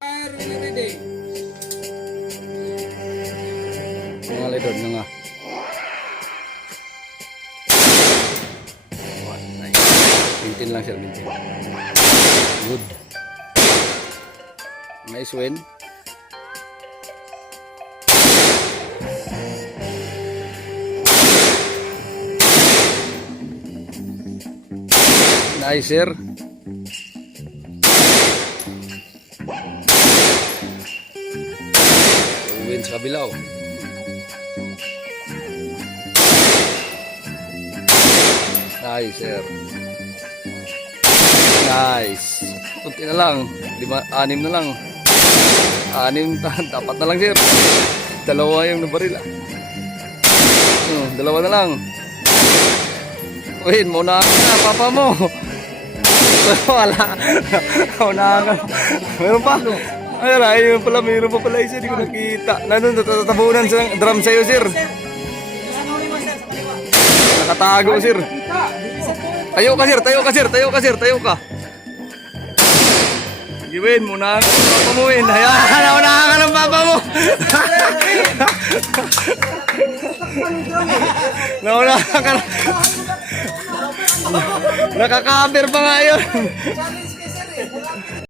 Mga lidod na nga. Maintain lang siya, maintain. Good. Nice win. Nice, sir. Win sa kabilaw. Nice, sir. Nice. Kunti na lang. 6 na lang. 6, dapat na lang, sir. Dalawa yung nabaril. Dalawa na lang. Win, muna na, papa mo. Wala. Muna ka. Meron pa. Ayun, ayun pala, mayroon pa pala isa. Hindi ko nakita. Nandun, tatabunan sa drum sa'yo, sir. Nakatago, sir. Tayo ka, sir. Tayo ka, sir. Tayo ka, sir. Tayo ka. Gawin, muna ka ng papa mo, Win. Ayan, muna ka ng papa mo. Nauna ka na. Nakaka-cover pa nga yun.